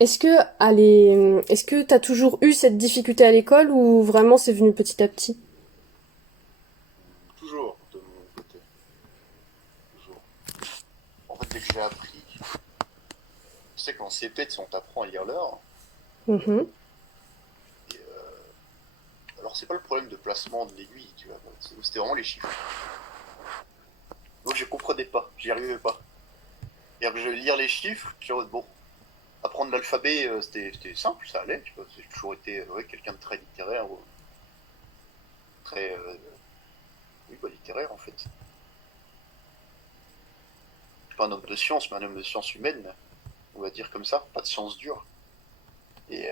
Est-ce que t'as toujours eu cette difficulté à l'école ou vraiment c'est venu petit à petit? Toujours de mon côté, toujours. En fait, dès que j'ai appris, tu sais qu'en CP, on t'apprend à lire l'heure. Mhm. Et, alors, c'est pas le problème de placement de l'aiguille, tu vois. C'était vraiment les chiffres. Donc, je comprenais pas, j'y arrivais pas. C'est-à-dire que je vais lire les chiffres, je suis en mode, bon, apprendre l'alphabet, c'était simple, ça allait. Tu vois. J'ai toujours été ouais, quelqu'un de très littéraire, très oui, bah, littéraire en fait. Je suis pas un homme de science, mais un homme de sciences humaines, on va dire comme ça, pas de sciences dures. Et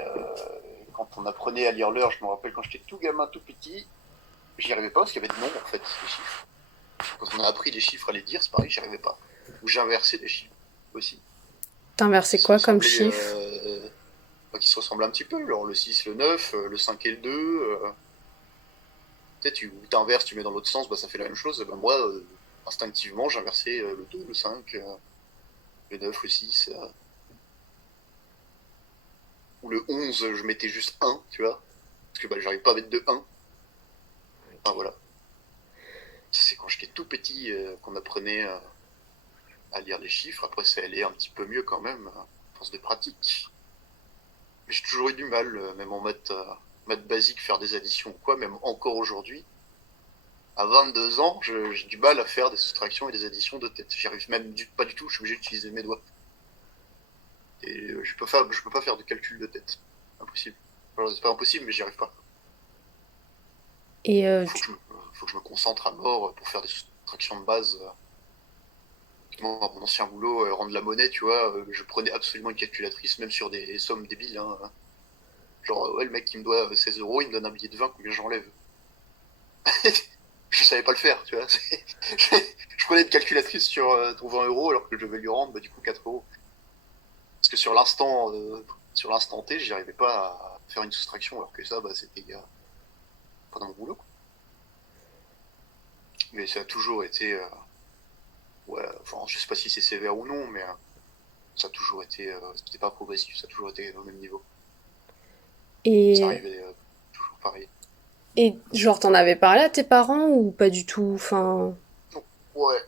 quand on apprenait à lire l'heure, je me rappelle quand j'étais tout gamin, tout petit, j'y arrivais pas parce qu'il y avait des nombres en fait, des chiffres. Quand on a appris les chiffres à les dire, c'est pareil, j'y arrivais pas. Ou j'inversais des chiffres aussi, T'as qui inversé se quoi comme ressemblaient, chiffre? qui se ressemblaient un petit peu. Alors le 6, le 9, le 5 et le 2. Tu sais, tu t'inverses, tu mets dans l'autre sens, bah, ça fait la même chose. Ben, moi, instinctivement, j'inversais le 2, le 5, le 9, le 6. Ou le 11, je mettais juste un, tu vois. Parce que bah, j'arrive pas à mettre de un. Enfin voilà. C'est quand j'étais tout petit qu'on apprenait à lire les chiffres. Après, ça allait un petit peu mieux quand même, à force de pratique. Mais j'ai toujours eu du mal, même en maths basique, faire des additions ou quoi, même encore aujourd'hui. À 22 ans, j'ai du mal à faire des soustractions et des additions de tête. J'y arrive même pas du tout, je suis obligé d'utiliser mes doigts. Et je peux pas faire de calcul de tête. Impossible. Alors, c'est pas impossible, mais j'y arrive pas. Et Faut que faut que je me concentre à mort pour faire des soustractions de base. Moi, à mon ancien boulot, rendre la monnaie, tu vois, je prenais absolument une calculatrice, même sur des sommes débiles. Hein. Genre, ouais, le mec qui me doit 16 euros, il me donne un billet de 20, combien j'enlève? Je savais pas le faire, tu vois. Je prenais une calculatrice sur 20 euros alors que je devais lui rendre bah, du coup 4 euros. Parce que sur l'instant T, j'y arrivais pas à faire une soustraction alors que ça, bah, c'était pendant mon boulot. Quoi. Mais ça a toujours été, ouais, enfin, je sais pas si c'est sévère ou non, mais ça a toujours été, c'était pas progressif, ça a toujours été au même niveau. Ça et arrivait toujours pareil. et genre t'en avais parlé à tes parents ou pas du tout? Enfin, Donc, ouais,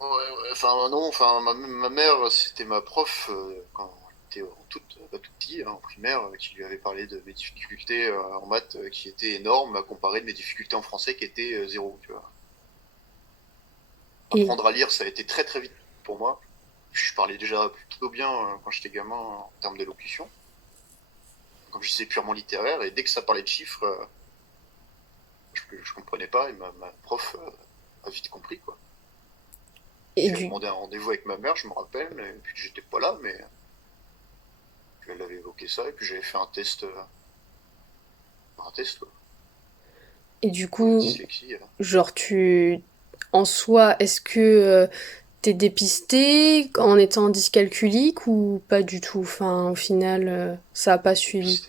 ouais, enfin non, enfin ma mère, c'était ma prof quand j'étais tout petit, hein, en primaire, qui lui avait parlé de mes difficultés en maths qui étaient énormes, à comparer de mes difficultés en français qui étaient zéro, tu vois. et Apprendre à lire, ça a été très très vite pour moi. Je parlais déjà plutôt bien quand j'étais gamin en termes d'élocution, comme je disais purement littéraire, et dès que ça parlait de chiffres, je comprenais pas, et ma prof a vite compris, quoi. et J'avais du demandé un rendez-vous avec ma mère, je me rappelle, et puis j'étais pas là, mais puis elle avait évoqué ça, et puis j'avais fait un test quoi, et du pour la coup, dyslexie. genre tu en soi, est-ce que t'es dépisté en étant dyscalculique ou pas du tout? Enfin, au final, ça a pas Et puis suivi.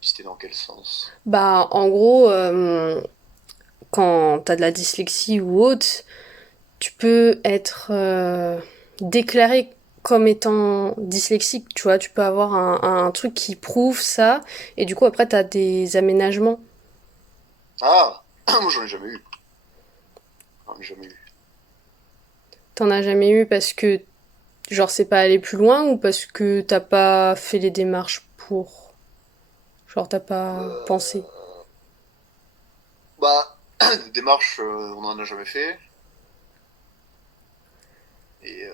c'était dans quel sens? Bah, en gros, quand t'as de la dyslexie ou autre, tu peux être déclaré comme étant dyslexique, tu vois, tu peux avoir un truc qui prouve ça, et du coup après t'as des aménagements. Ah moi j'en ai jamais eu. J'en ai jamais eu. T'en as jamais eu parce que, genre, c'est pas aller plus loin ou parce que t'as pas fait les démarches pour. Genre, t'as pas pensé. Euh, bah, des démarches, on en a jamais fait. Et,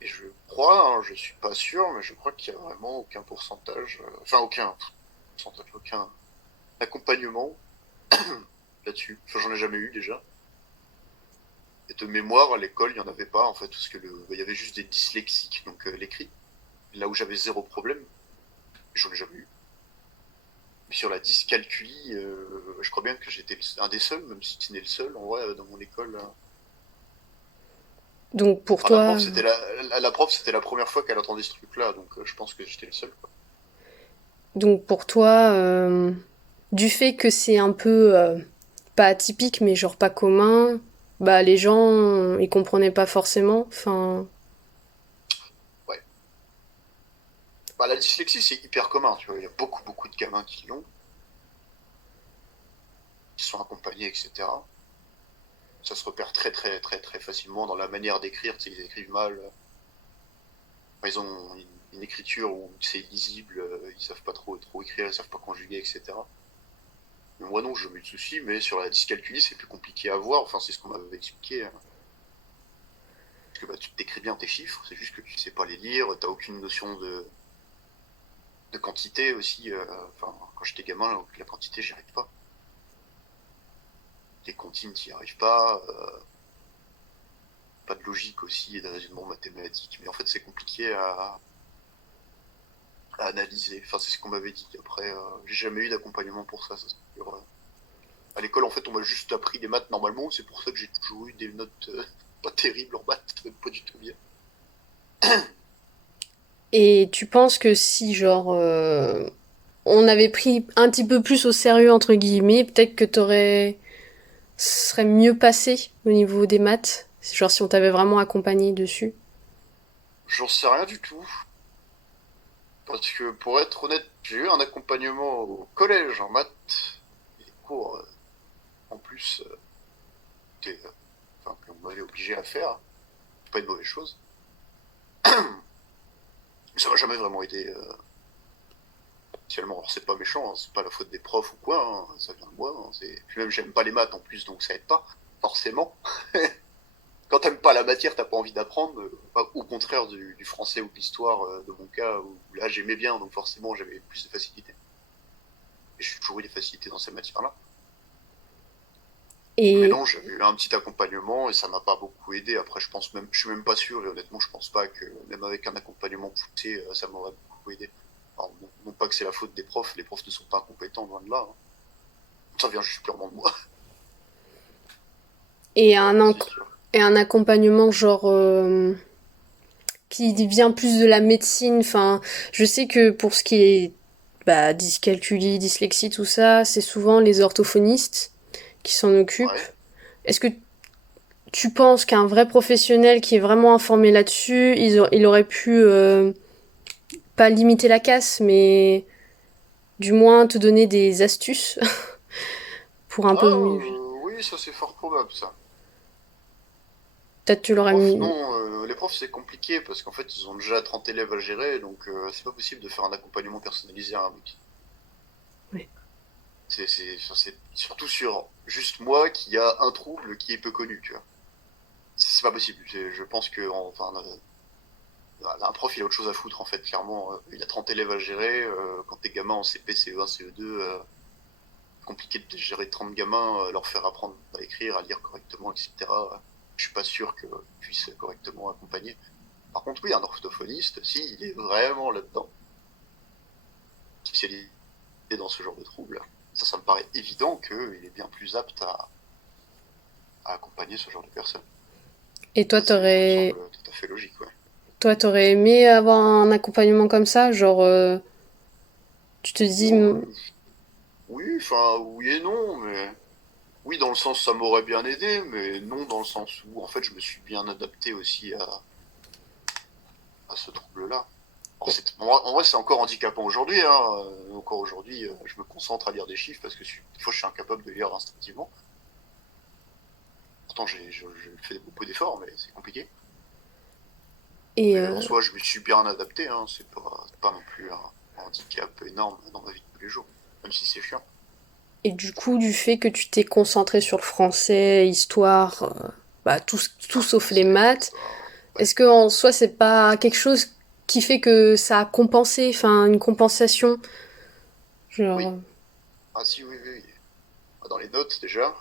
et je crois, hein, je suis pas sûr, mais je crois qu'il y a vraiment aucun pourcentage, enfin aucun pourcentage, aucun accompagnement là-dessus. Enfin, j'en ai jamais eu déjà. Et de mémoire, à l'école, il n'y en avait pas, en fait, parce que il y avait juste des dyslexiques, donc l'écrit. Là où j'avais zéro problème, j'en ai jamais eu. Mais sur la dyscalculie, je crois bien que j'étais un des seuls, même si ce n'est le seul, en vrai, dans mon école. Donc pour Enfin, la toi, prof, la prof, c'était la première fois qu'elle entendait ce truc-là, donc je pense que j'étais le seul, quoi. donc pour toi, du fait que c'est un peu pas atypique, mais genre pas commun, bah les gens ils comprenaient pas forcément. Enfin, Bah, la dyslexie, c'est hyper commun, tu vois. Il y a beaucoup, beaucoup de gamins qui l'ont, qui sont accompagnés, etc. Ça se repère très, très, très, très facilement dans la manière d'écrire. Tu sais, ils écrivent mal. Ils ont une écriture où c'est illisible, ils savent pas trop écrire, ils savent pas conjuguer, etc. Mais moi non, je mets de soucis, mais sur la dyscalculie, c'est plus compliqué à voir. Enfin, c'est ce qu'on m'avait expliqué. Parce que bah, tu t'écris bien tes chiffres, c'est juste que tu sais pas les lire, t'as aucune notion de quantité aussi. Enfin, quand j'étais gamin, la quantité, j'y arrive pas. Les comptines, t'y arrives pas. Pas de logique aussi, et de raisonnement mathématique. Mais en fait, c'est compliqué à analyser. Enfin, c'est ce qu'on m'avait dit. Après, j'ai jamais eu d'accompagnement pour ça. À l'école, en fait, on m'a juste appris les maths normalement. C'est pour ça que j'ai toujours eu des notes pas terribles en maths, pas du tout bien. Et tu penses que si, genre, on avait pris un petit peu plus au sérieux, entre guillemets, peut-être que t'aurais... ce serait mieux passé au niveau des maths? Genre si on t'avait vraiment accompagné dessus. J'en sais rien du tout. Parce que pour être honnête, j'ai eu un accompagnement au collège en maths. Et les cours, en plus, enfin, qu'on m'avait obligé à faire. C'est pas une mauvaise chose. Mais ça m'a jamais vraiment aidé. Spécialement, alors c'est pas méchant, hein, c'est pas la faute des profs ou quoi, hein, ça vient de moi. Hein, puis même j'aime pas les maths en plus, donc ça aide pas, forcément. Quand t'aimes pas la matière, t'as pas envie d'apprendre. Au contraire du français ou de l'histoire, de mon cas, où là j'aimais bien, donc forcément j'avais plus de facilité. Et j'ai toujours eu des facilités dans ces matières-là. Mais Et, non, j'avais eu un petit accompagnement et ça m'a pas beaucoup aidé. Après, je suis même pas sûr et honnêtement, je pense pas que même avec un accompagnement poussé, ça m'aurait beaucoup aidé. Alors, non pas que c'est la faute des profs, les profs ne sont pas incompétents, loin de là. Hein. Ça vient juste purement de moi, et, c'est sûr. et un accompagnement genre qui vient plus de la médecine. Enfin, je sais que pour ce qui est bah, dyscalculie, dyslexie, tout ça, c'est souvent les orthophonistes qui s'en occupent. Ouais. Est-ce que tu penses qu'un vrai professionnel qui est vraiment informé là-dessus, il aurait pu pas limiter la casse, mais du moins te donner des astuces pour un peu Ah, mieux. oui, ça c'est fort probable, ça. Peut-être tu Les l'aurais profs, mis. non, les profs c'est compliqué parce qu'en fait ils ont déjà 30 élèves à gérer, donc c'est pas possible de faire un accompagnement personnalisé à un mec. Ouais. C'est surtout sur juste moi qui a un trouble qui est peu connu, tu vois. C'est pas possible. Je pense que enfin, un prof il a autre chose à foutre en fait, clairement. Il a 30 élèves à gérer. Quand t'es gamin en CP, CE1, CE2, compliqué de gérer 30 gamins, leur faire apprendre à écrire, à lire correctement, etc. Je suis pas sûr qu'ils puissent correctement accompagner. Par contre, oui, un orthophoniste, si, il est vraiment là-dedans, spécialisé dans ce genre de troubles. Ça me paraît évident qu'il est bien plus apte à accompagner ce genre de personnes. Et ça me semble Tout à fait logique, ouais. toi, t'aurais aimé avoir un accompagnement comme ça, genre, tu te dis, Oh, oui, enfin, oui et non, mais oui, dans le sens ça m'aurait bien aidé, mais non dans le sens où en fait je me suis bien adapté aussi à ce trouble-là. En vrai, c'est encore handicapant aujourd'hui. Hein. Encore aujourd'hui, je me concentre à lire des chiffres parce que des fois je suis incapable de lire instinctivement. Pourtant, je fais beaucoup d'efforts, mais c'est compliqué. et, Mais en soi, je me suis bien adapté. Hein. C'est pas non plus un handicap énorme dans ma vie de tous les jours, même si c'est chiant. et du coup, du fait que tu t'es concentré sur le français, histoire, bah, tout Histoire sauf les française, maths, est-ce que en soi, c'est pas quelque chose qui fait que ça a compensé, enfin, une compensation, genre, oui. Ah si, oui, oui. Dans les notes déjà,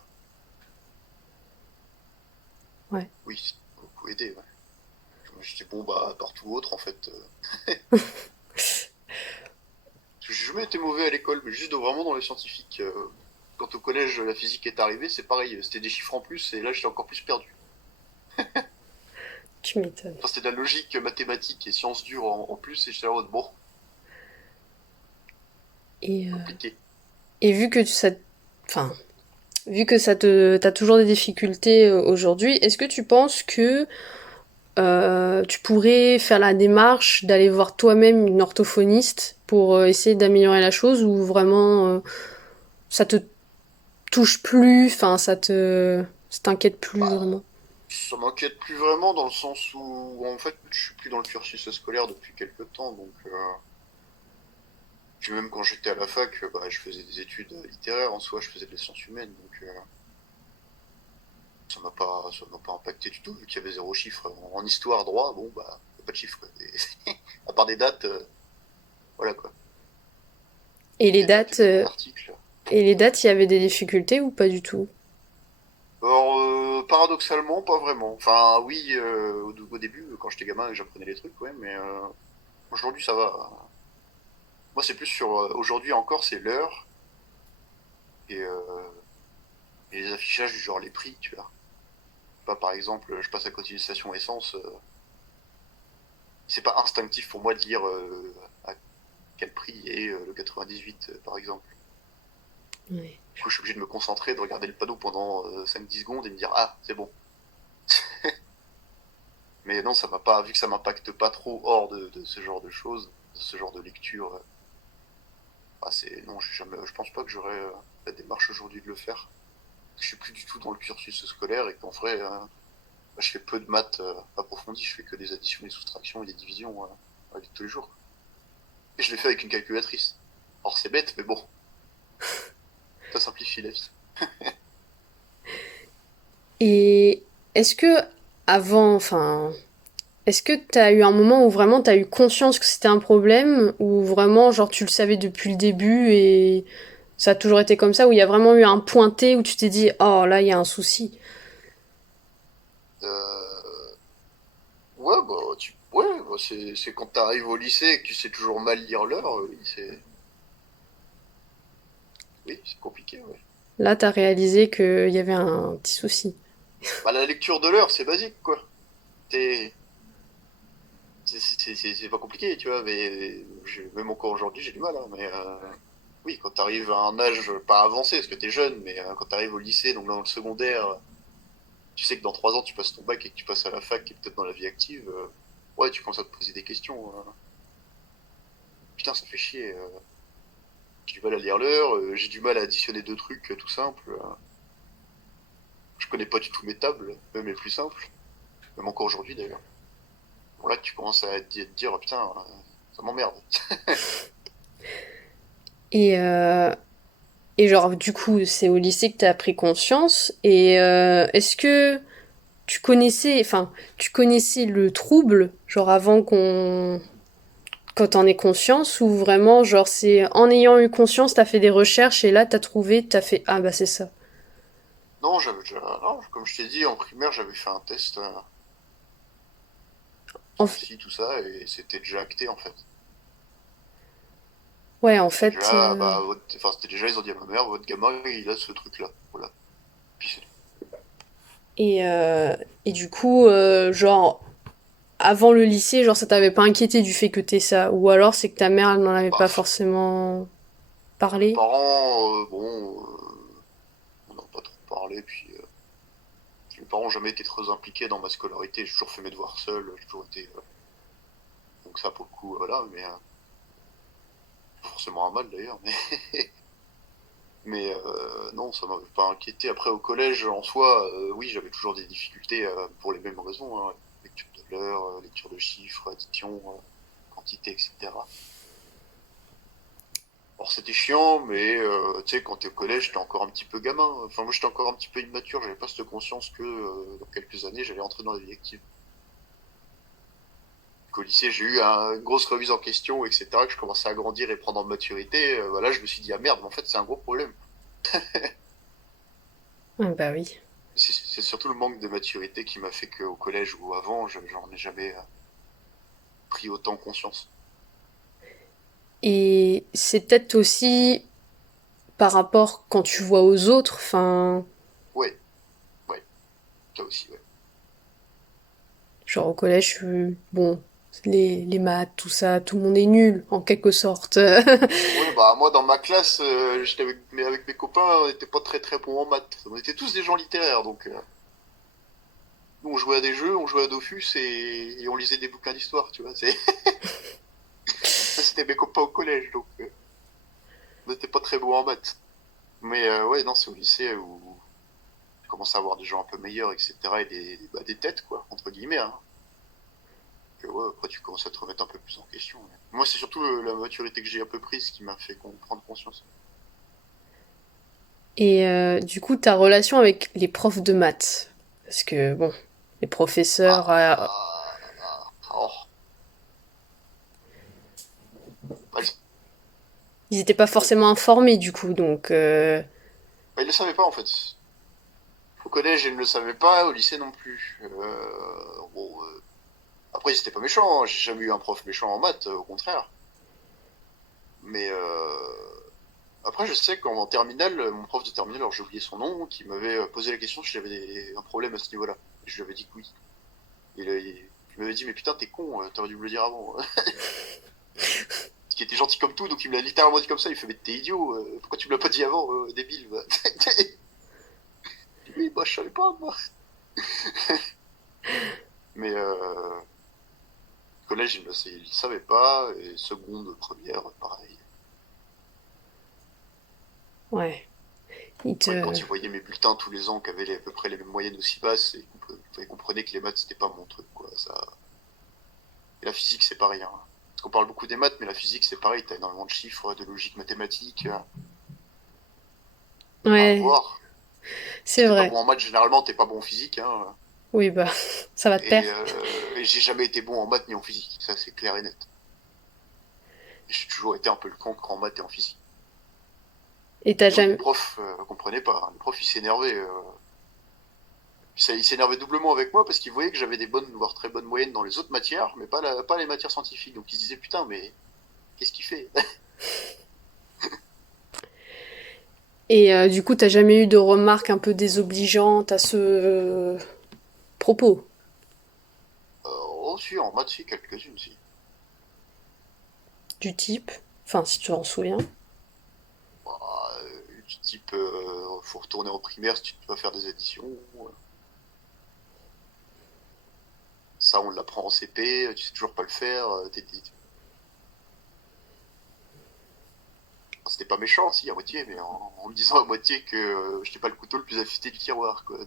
ouais. oui, ça m'a beaucoup aidé. Ouais. J'étais bon bah partout autre en fait. J'ai jamais été mauvais à l'école, mais juste vraiment dans les scientifiques. Quand au collège la physique est arrivée, c'est pareil, c'était des chiffres en plus et là j'étais encore plus perdu. Tu m'étonnes. Enfin, c'était de la logique mathématique et sciences dures en plus et j'étais là en mode bon, Et, compliqué. et enfin, vu que t'as toujours des difficultés aujourd'hui, est-ce que tu penses que tu pourrais faire la démarche d'aller voir toi-même une orthophoniste pour essayer d'améliorer la chose ou vraiment ça te touche plus, enfin ça t'inquiète plus Bah, vraiment. ça m'inquiète plus vraiment dans le sens où, en fait, je suis plus dans le cursus scolaire depuis quelques temps, donc, puis même quand j'étais à la fac, bah, je faisais des études littéraires en soi, je faisais des sciences humaines, donc, ça m'a pas impacté du tout, vu qu'il y avait zéro chiffre. En histoire, droit, bon, bah, y a pas de chiffre, quoi. À part des dates, voilà, quoi. Et les Les dates et dates, le nom d'article. il y avait des difficultés ou pas du tout? Alors, paradoxalement, pas vraiment. Enfin, oui, au début, quand j'étais gamin et j'apprenais les trucs, ouais, mais aujourd'hui, ça va. Moi, c'est plus sur aujourd'hui encore, c'est l'heure et, les affichages du genre les prix, tu vois. Pas par exemple, je passe à côté d'une station essence, c'est pas instinctif pour moi de lire à quel prix est le 98, par exemple. Ouais. Du coup, je suis obligé de me concentrer, de regarder le panneau pendant 5-10 secondes et me dire ah, c'est bon. Mais non, ça m'a pas, vu que ça m'impacte pas trop hors de ce genre de choses, de ce genre de lecture. Ah, non, je pense pas que j'aurais la démarche aujourd'hui de le faire. Je suis plus du tout dans le cursus scolaire et qu'en vrai, bah, je fais peu de maths approfondies, je fais que des additions, des soustractions et des divisions avec tous les jours. Et je l'ai fait avec une calculatrice. Alors c'est bête, mais bon, ça simplifie la vie. Et est-ce que avant, enfin, est-ce que t'as eu un moment où vraiment t'as eu conscience que c'était un problème, ou vraiment genre tu le savais depuis le début et ça a toujours été comme ça, où il y a vraiment eu un pointé où tu t'es dit oh là il y a un souci. Euh, ouais, bah, c'est quand t'arrives au lycée et que tu sais toujours mal lire l'heure, oui, c'est compliqué, ouais. Là t'as réalisé qu'il y avait un petit souci. Bah, la lecture de l'heure, c'est basique, quoi. C'est, c'est pas compliqué, tu vois, mais même encore aujourd'hui, j'ai du mal, hein, mais oui, quand t'arrives à un âge pas avancé, parce que t'es jeune, mais quand t'arrives au lycée, donc dans le secondaire, tu sais que dans 3 ans, tu passes ton bac et que tu passes à la fac et peut-être dans la vie active, ouais, tu commences à te poser des questions. Putain, ça fait chier. J'ai du mal à lire l'heure, j'ai du mal à additionner deux trucs tout simples. Je connais pas du tout mes tables, même les plus simples, même encore aujourd'hui d'ailleurs. Bon, là, tu commences à te dire, oh, putain, ça m'emmerde. Et et genre du coup c'est au lycée que t'as pris conscience. Et est-ce que tu connaissais le trouble genre avant qu'on quand t'en aies conscience, ou vraiment genre c'est en ayant eu conscience t'as fait des recherches et là t'as trouvé, t'as fait ah bah c'est ça. Non, non, comme je t'ai dit, en primaire, j'avais fait un test En sur f- psy, tout ça, et c'était déjà acté en fait. ouais en C'était fait déjà, bah, enfin, c'était déjà, ils ont dit à ma mère, votre gamin, il a ce truc-là. Voilà. Puis c'est tout. et et du coup genre avant le lycée genre ça t'avait pas inquiété du fait que t'aies ça, ou alors c'est que ta mère elle n'en avait Bah, pas forcément mes parlé. parents, bon, on n'a pas trop parlé, puis mes parents n'ont jamais été très impliqués dans ma scolarité. J'ai toujours fait mes devoirs seul, j'ai toujours été. Donc ça, pour le coup, voilà, mais pas forcément un mal d'ailleurs, mais. Mais non, ça m'avait pas inquiété. Après, au collège, en soi, oui, j'avais toujours des difficultés pour les mêmes raisons, hein. Lecture de l'heure, lecture de chiffres, addition, quantité, etc. Alors c'était chiant, mais tu sais, quand t'es au collège, t'es encore un petit peu gamin. Enfin, moi, j'étais encore un petit peu immature. J'avais pas cette conscience que dans quelques années, j'allais entrer dans la vie active. Qu'au lycée, j'ai eu une grosse remise en question, etc., que je commençais à grandir et prendre en maturité. Voilà, je me suis dit, ah merde, mais en fait, c'est un gros problème. Ah bah oui. C'est surtout le manque de maturité qui m'a fait qu'au collège ou avant, j'en ai jamais pris autant conscience. Et c'est peut-être aussi par rapport quand tu vois aux autres, enfin Ouais, ouais, ça aussi, ouais. genre au collège, bon, les maths, tout ça, tout le monde est nul, en quelque sorte. Ouais, bah moi dans ma classe, j'étais avec mes copains, on n'était pas très très bons en maths. On était tous des gens littéraires, donc Nous, on jouait à des jeux, on jouait à Dofus et on lisait des bouquins d'histoire, tu vois. Ça, c'était mes copains au collège, donc on n'était pas très bons en maths. Mais ouais, non, c'est au lycée où tu commences à avoir des gens un peu meilleurs, etc. Et des têtes, quoi, entre guillemets. Hein. Ouais, après, tu commences à te remettre un peu plus en question. Ouais. Moi, c'est surtout la maturité que j'ai un peu prise qui m'a fait prendre conscience. Et du coup, ta relation avec les profs de maths. Parce que, bon, les professeurs, Oh, bah, ils étaient pas forcément informés du coup, donc... il le savait pas, en fait. Au collège, il ne le savait pas, au lycée non plus. Bon, après, c'était pas méchant, hein. J'ai jamais eu un prof méchant en maths, au contraire. Mais après, je sais qu'en terminale, mon prof de terminale, alors j'ai oublié son nom, qui m'avait posé la question si j'avais un problème à ce niveau-là. Et je lui avais dit que oui. Il m'avait dit, mais putain, t'es con, t'aurais dû me le dire avant. Qui était gentil comme tout, donc il me l'a littéralement dit comme ça. Il fait, mais t'es idiot, pourquoi tu me l'as pas dit avant, débile, va. Oui, bah, je savais pas, moi. Mais collège, il ne savait pas, et seconde, première, pareil. Ouais. Ils Après, quand te... il voyait mes bulletins tous les ans qui avaient à peu près les mêmes moyennes aussi basses, il comprenait que les maths, c'était pas mon truc, quoi. Ça... Et la physique, c'est pareil. Hein. Parce qu'on parle beaucoup des maths, mais la physique, c'est pareil. T'as énormément de chiffres, de logique mathématique à Ouais, avoir. Si c'est t'es pas vrai. bon en maths, généralement, t'es pas bon en physique. Hein. Oui, bah, ça va te Et, perdre. j'ai jamais été bon en maths ni en physique. Ça, c'est clair et net. J'ai toujours été un peu le cancre en maths et en physique. Et t'as Et oui, les jamais... profs comprenaient pas. Hein. Les profs, ils s'énervaient. Ils s'énervaient doublement avec moi parce qu'ils voyaient que j'avais des bonnes, voire très bonnes moyennes dans les autres matières, mais pas les matières scientifiques. Donc ils se disaient, putain, mais qu'est-ce qu'il fait? Et du coup, t'as jamais eu de remarques un peu désobligeantes à ce propos? Oh, si, en maths, si, quelques-unes, si. Du type? Enfin, si tu t'en souviens. Bah, du type, faut retourner en primaire si tu dois faire des additions. Ça, on l'apprend en CP, tu sais toujours pas le faire. C'était pas méchant, si, à moitié, mais en me disant à moitié que j'étais pas le couteau le plus affûté du tiroir, quoi.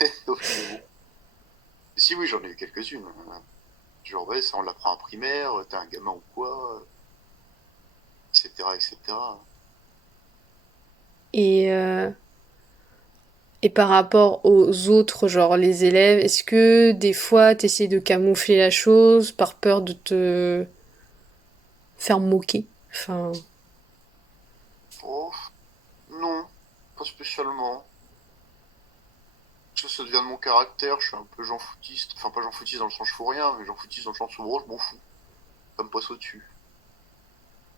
Mais bon. Si, oui, j'en ai eu quelques-unes. Hein. Genre, ouais, ça, on l'apprend en primaire, t'es un gamin ou quoi, etc., etc. Et, euh, et par rapport aux autres, genre les élèves, est-ce que des fois t'essayes de camoufler la chose par peur de te faire moquer? Enfin, Oh, non, pas spécialement. Ça devient de mon caractère, je suis un peu Jean Foutiste. Enfin, pas Jean Foutiste dans le sens je fous rien, mais Jean Foutiste dans le sens où gros, je m'en fous. Ça me passe au-dessus.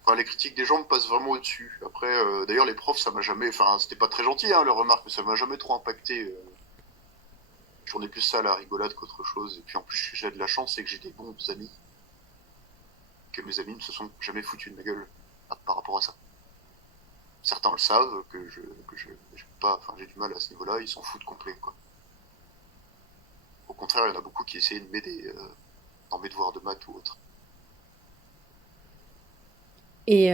Enfin, les critiques des gens me passent vraiment au-dessus. Après, d'ailleurs, les profs, ça m'a jamais. Enfin, c'était pas très gentil, hein, leurs remarques, mais ça m'a jamais trop impacté. J'en ai plus ça à la rigolade qu'autre chose. Et puis en plus, j'ai de la chance, c'est que j'ai des bons amis. Que mes amis ne se sont jamais foutus de ma gueule par rapport à ça. Certains le savent, j'ai pas. Enfin, j'ai du mal à ce niveau-là, ils s'en foutent complet, quoi. Au contraire, il y en a beaucoup qui essayaient de m'aider dans mes devoirs de maths ou autre. et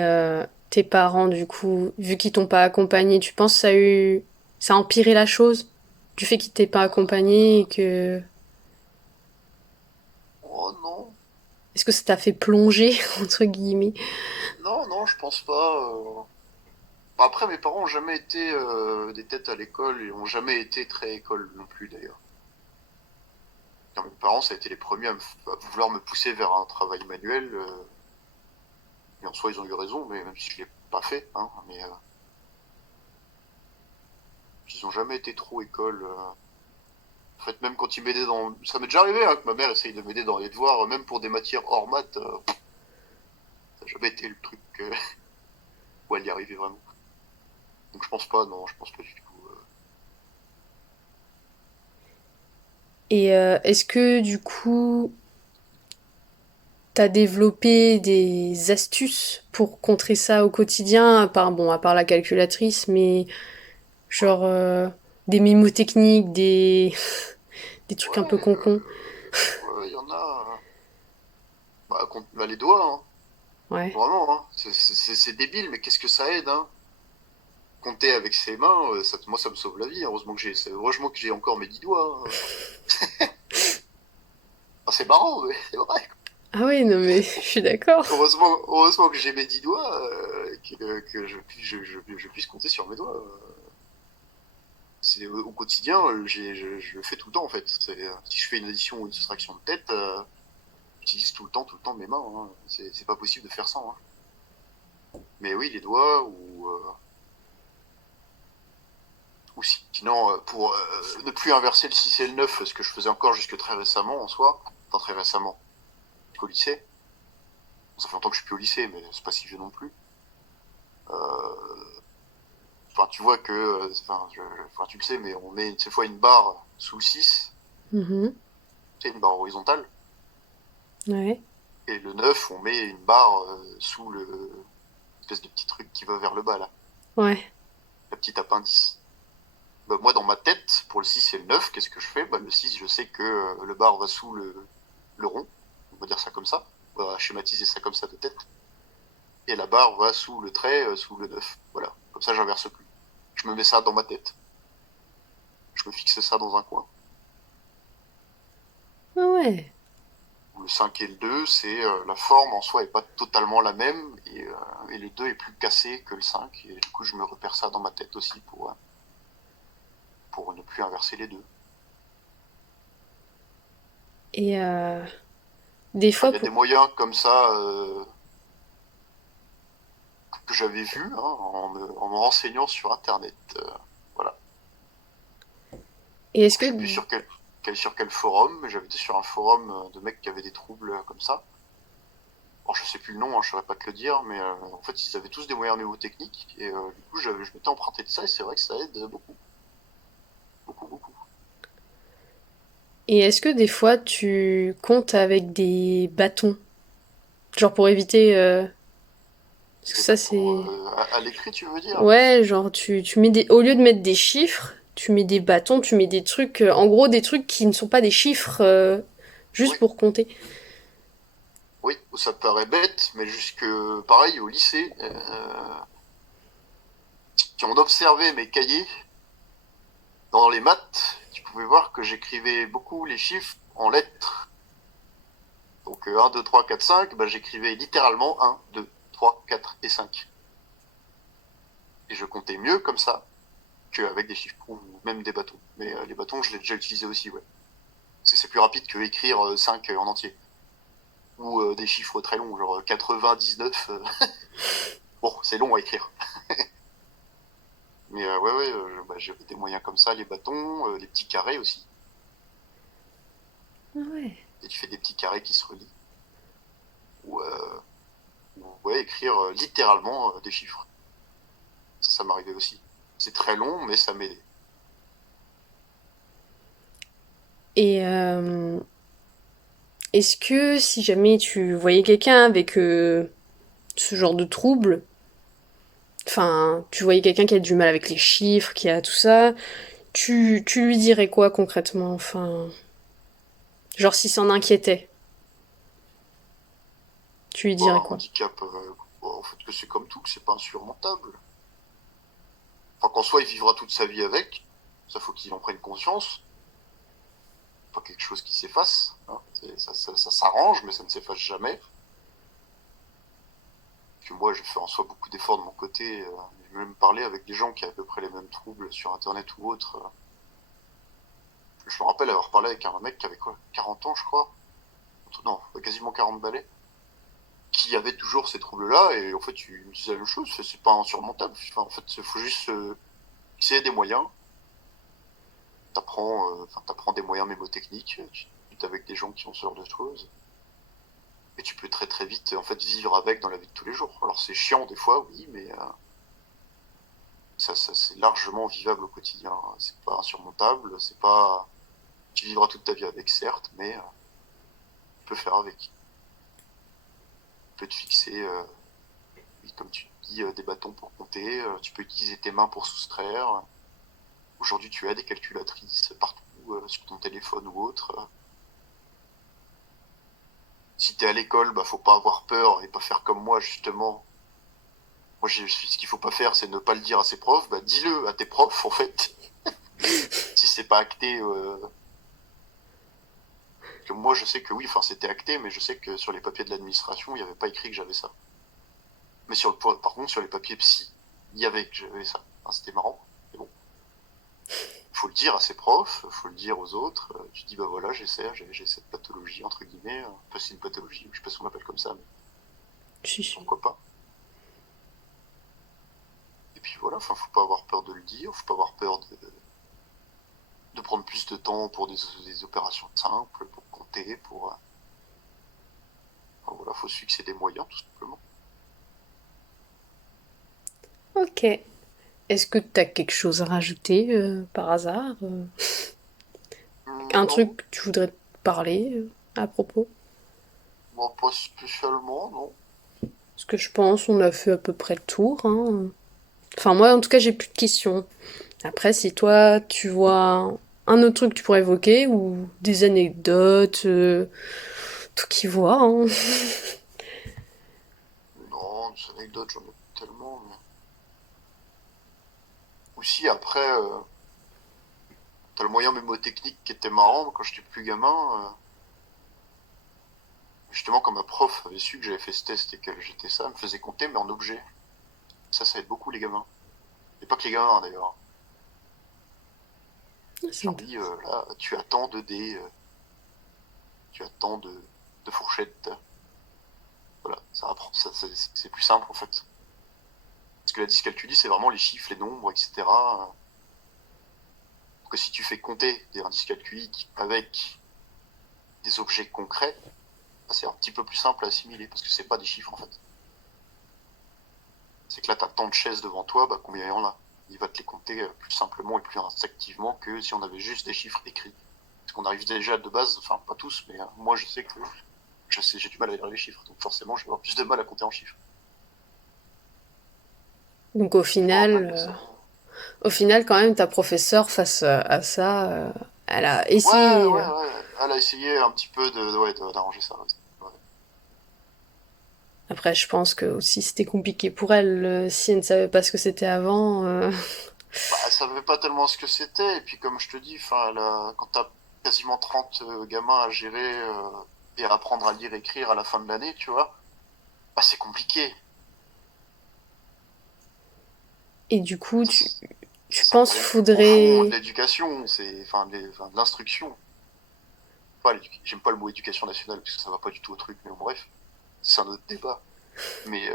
tes parents, du coup, vu qu'ils t'ont pas accompagné, tu penses que ça a empiré la chose? Du fait qu'ils t'aient pas accompagné et que... Oh non, Est-ce que ça t'a fait plonger, entre guillemets? non, non, je pense pas. Après, mes parents ont jamais été des têtes à l'école et ont jamais été très école non plus d'ailleurs. Car mes parents, ça a été les premiers à vouloir me pousser vers un travail manuel. Et en soi, ils ont eu raison, mais même si je l'ai pas fait, hein, mais ils ont jamais été trop école. En fait, même quand ils m'aidaient dans, ça m'est déjà arrivé hein, que ma mère essaye de m'aider dans les devoirs, même pour des matières hors maths, ça n'a jamais été le truc où elle y arrivait vraiment. Donc je pense pas, non, je pense pas du tout. Et est-ce que, du coup, t'as développé des astuces pour contrer ça au quotidien, à part, bon, à part la calculatrice, mais genre, des mémotechniques, des trucs un peu Ouais, con. ouais, il y en a. Bah, bah, les doigts, hein. Ouais. Vraiment, hein. C'est débile, mais qu'est-ce que ça aide, hein. Compter avec ses mains, moi, ça me sauve la vie. Heureusement que j'ai encore mes 10 doigts, hein. Enfin, c'est marrant, mais c'est vrai. Ah oui, non mais je suis d'accord. Heureusement que j'ai mes 10 doigts, que je puisse compter sur mes doigts. Au quotidien, je le fais tout le temps en fait. Si je fais une addition ou une soustraction de tête, j'utilise tout le temps mes mains, hein. C'est pas possible de faire sans, hein. Mais oui, les doigts ou sinon pour ne plus inverser le 6 et le 9, ce que je faisais encore jusque très récemment en soi, enfin très récemment, jusqu'au lycée. Bon, ça fait longtemps que je suis plus au lycée, mais c'est pas si vieux non plus. Enfin, tu vois que, enfin, tu le sais, mais on met cette fois une barre sous le 6, Mhm. tu sais, une barre horizontale, Ouais. et le 9, on met une barre sous le espèce de petit truc qui va vers le bas, là, Ouais. la petite appendice. Bah, moi, dans ma tête, pour le 6 et le 9, qu'est-ce que je fais? Bah, le 6, je sais que le bar va sous le rond, on va dire ça comme ça, on va schématiser ça comme ça de tête, et la barre va sous le trait, sous le 9. Voilà, comme ça, j'inverse plus. Je me mets ça dans ma tête. Je me fixe ça dans un coin. Ah ouais. Le 5 et le 2, c'est la forme en soi est pas totalement la même et le 2 est plus cassé que le 5 et du coup je me repère ça dans ma tête aussi pour ne plus inverser les deux. Et des Enfin, fois il y a des pour... moyens comme ça que j'avais vus, hein, en me renseignant sur internet. Voilà. Et est-ce Je que... sais plus sur quel forum, mais j'avais été sur un forum de mecs qui avaient des troubles comme ça. Alors je sais plus le nom, hein, je saurais pas te le dire, mais en fait ils avaient tous des moyens mnémotechniques et du coup je m'étais emprunté de ça et c'est vrai que ça aide beaucoup, beaucoup, beaucoup. Et est-ce que des fois tu comptes avec des bâtons? Genre pour éviter... Parce que Des ça bâtons c'est... à l'écrit, tu veux dire? Ouais, genre tu mets des... Au lieu de mettre des chiffres, tu mets des bâtons, tu mets des trucs... en gros des trucs qui ne sont pas des chiffres juste Oui, pour compter. oui, ça te paraît bête, mais jusque pareil au lycée, qui ont observé mes cahiers dans les maths, tu pouvais voir que j'écrivais beaucoup les chiffres en lettres. Donc 1, 2, 3, 4, 5, bah, j'écrivais littéralement 1, 2, 3, 4 et 5. Et je comptais mieux comme ça qu'avec des chiffres, ou même des bâtons. Mais les bâtons, je l'ai déjà utilisé aussi, ouais. Parce que c'est plus rapide que écrire 5 en entier. Ou des chiffres très longs, genre 99. Bon, c'est long à écrire. Mais ouais, ouais, bah, j'avais des moyens comme ça, les bâtons, les petits carrés aussi. Ah ouais. Et tu fais des petits carrés qui se relient. Ou, ouais, écrire littéralement des chiffres. Ça m'arrivait aussi. C'est très long, mais ça m'aidait. Et est-ce que si jamais tu voyais quelqu'un avec ce genre de trouble, enfin, tu voyais quelqu'un qui a du mal avec les chiffres, qui a tout ça, tu lui dirais quoi concrètement? Enfin, genre s'il s'en inquiétait, tu lui Bah, dirais un quoi? handicap, bah, en fait, que c'est comme tout, que c'est pas insurmontable. Enfin, qu'en soi, il vivra toute sa vie avec. Ça, faut qu'il en prenne conscience. Pas quelque chose qui s'efface, hein. Ça s'arrange, mais ça ne s'efface jamais. Que moi, j'ai fait en soi beaucoup d'efforts de mon côté. J'ai même parlé avec des gens qui avaient à peu près les mêmes troubles sur Internet ou autre. Je me rappelle avoir parlé avec un mec qui avait quoi, 40 ans, je crois. Non, quasiment 40 balais. Qui avait toujours ces troubles-là. Et en fait, tu me disais la même chose. C'est pas insurmontable. Enfin, en fait, il faut juste essayer des moyens. T'apprends des moyens mémotechniques. Tu discutes avec des gens qui ont ce genre de choses. Et tu peux très très vite en fait vivre avec dans la vie de tous les jours. Alors c'est chiant des fois, oui, mais ça c'est largement vivable au quotidien. C'est pas insurmontable, c'est pas. Tu vivras toute ta vie avec, certes, mais tu peux faire avec. Tu peux te fixer, oui, comme tu dis, des bâtons pour compter. Tu peux utiliser tes mains pour soustraire. Aujourd'hui, tu as des calculatrices partout, sur ton téléphone ou autre. Si t'es à l'école, bah faut pas avoir peur et pas faire comme moi, justement. Moi, ce qu'il faut pas faire, c'est ne pas le dire à ses profs. Bah, dis-le à tes profs, en fait. Si c'est pas acté, que moi, je sais que oui, enfin, c'était acté, mais je sais que sur les papiers de l'administration, il n'y avait pas écrit que j'avais ça. Mais par contre, sur les papiers psy, il y avait que j'avais ça. Enfin, c'était marrant. Mais bon, faut le dire à ses profs, faut le dire aux autres. Tu dis, bah voilà, j'ai cette pathologie, entre guillemets. Enfin, c'est une pathologie, je sais pas si on l'appelle comme ça, mais Si, si. pourquoi pas. Et puis voilà, enfin, faut pas avoir peur de le dire, faut pas avoir peur de prendre plus de temps pour des opérations simples, pour compter, pour. Enfin, voilà, faut se fixer des moyens, tout simplement. Ok. Est-ce que t'as quelque chose à rajouter par hasard un Non, truc que tu voudrais parler à propos? moi pas spécialement, non. Parce que je pense on a fait à peu près le tour, hein. Enfin, moi, en tout cas, j'ai plus de questions. Après, si toi, tu vois un autre truc que tu pourrais évoquer ou des anecdotes, tout qui voit, hein. Non, des anecdotes, j'en ai tellement. Mais... Aussi, après, t'as le moyen mémotechnique qui était marrant quand j'étais plus gamin. Justement, quand ma prof avait su que j'avais fait ce test et qu'elle jetait ça, elle me faisait compter, mais en objet. Ça aide beaucoup les gamins. Et pas que les gamins, d'ailleurs. C'est Genre, oui, là, tu as tant de dés, tu as tant de fourchettes. Voilà, ça apprend, c'est plus simple en fait. Parce que la dyscalculie, c'est vraiment les chiffres, les nombres, etc. Donc si tu fais compter des indices calculiques avec des objets concrets, bah, c'est un petit peu plus simple à assimiler parce que c'est pas des chiffres en fait. C'est que là, tu as tant de chaises devant toi, bah, combien il y en a? Il va te les compter plus simplement et plus instinctivement que si on avait juste des chiffres écrits. Parce qu'on arrive déjà de base, enfin pas tous, mais moi je sais que j'ai du mal à lire les chiffres, donc forcément je vais avoir plus de mal à compter en chiffres. Donc Je me rappelle de ça. au final, quand même, ta professeure face à ça, elle a Ouais, essayé. ouais, elle a essayé un petit peu d'arranger ça. Ouais. Après, je pense que aussi c'était compliqué pour elle si elle ne savait pas ce que c'était avant. Bah, elle savait pas tellement ce que c'était, et puis comme je te dis, enfin, quand t'as quasiment 30 gamins à gérer et à apprendre à lire et écrire à la fin de l'année, tu vois, bah, c'est compliqué. Et du coup, Ça, tu c'est un penses problème plus profond de faudrait. l'éducation, enfin, de l'instruction. Pas j'aime pas le mot éducation nationale parce que ça va pas du tout au truc, mais bon, bref, c'est un autre débat. Mais,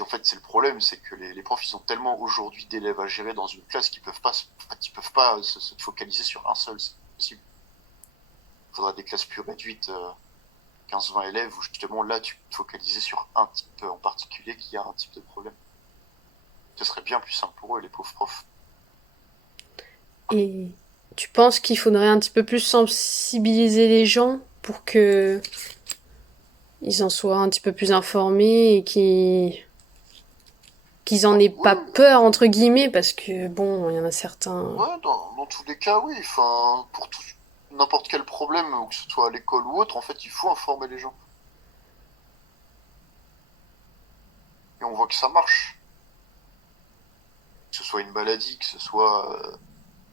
en fait, c'est le problème, c'est que les profs, ils ont tellement aujourd'hui d'élèves à gérer dans une classe qu'ils peuvent pas, en fait, ils peuvent pas se focaliser sur un seul, c'est possible. Il faudra des classes plus réduites, 15-20 élèves, où justement là, tu peux te focaliser sur un type en particulier qui a un type de problème. Ce serait bien plus simple pour eux, les pauvres profs. Et tu penses qu'il faudrait un petit peu plus sensibiliser les gens pour que ils en soient un petit peu plus informés et qu'ils en Bah, aient oui, pas peur entre guillemets parce que bon, il y en a certains. ouais, dans tous les cas, oui. Enfin, n'importe quel problème, que ce soit à l'école ou autre, en fait, il faut informer les gens. Et on voit que ça marche. Que ce soit une maladie, que ce soit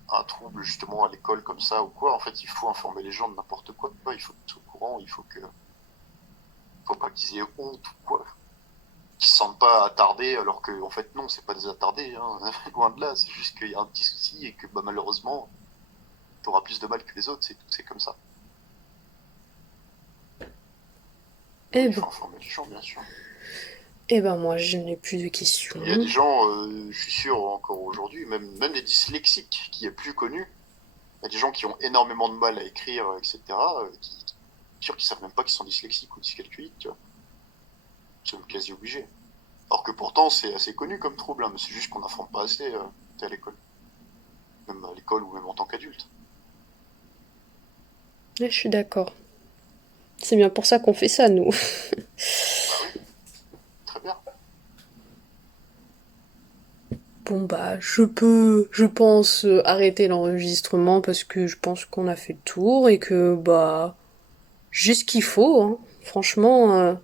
un trouble justement à l'école comme ça ou quoi, en fait, il faut informer les gens de n'importe quoi. Il faut qu'ils soient au courant, faut pas qu'ils aient honte ou quoi. Qu'ils se sentent pas attardés alors que, en fait, non, c'est pas des attardés, hein. Loin de là, c'est juste qu'il y a un petit souci et que, bah, malheureusement, t'auras plus de mal que les autres, c'est tout, c'est comme ça. Oui, Eh il ben, faut informer les gens, bien sûr. eh ben moi je n'ai plus de Il y a des questions. gens, je suis sûr encore aujourd'hui, même des dyslexiques qui est plus connu, il y a des gens qui ont énormément de mal à écrire, etc., sûr qu'ils savent même pas qu'ils sont dyslexiques ou dyscalculiques, tu vois. C'est quasi obligé. Alors que pourtant, c'est assez connu comme trouble, hein, mais c'est juste qu'on n'informe pas assez à l'école. Même à l'école ou même en tant qu'adulte. Ouais, je suis d'accord. C'est bien pour ça qu'on fait ça, nous. Bah oui, très bien. Bon bah je pense arrêter l'enregistrement parce que je pense qu'on a fait le tour et que bah juste ce qu'il faut, hein. Franchement,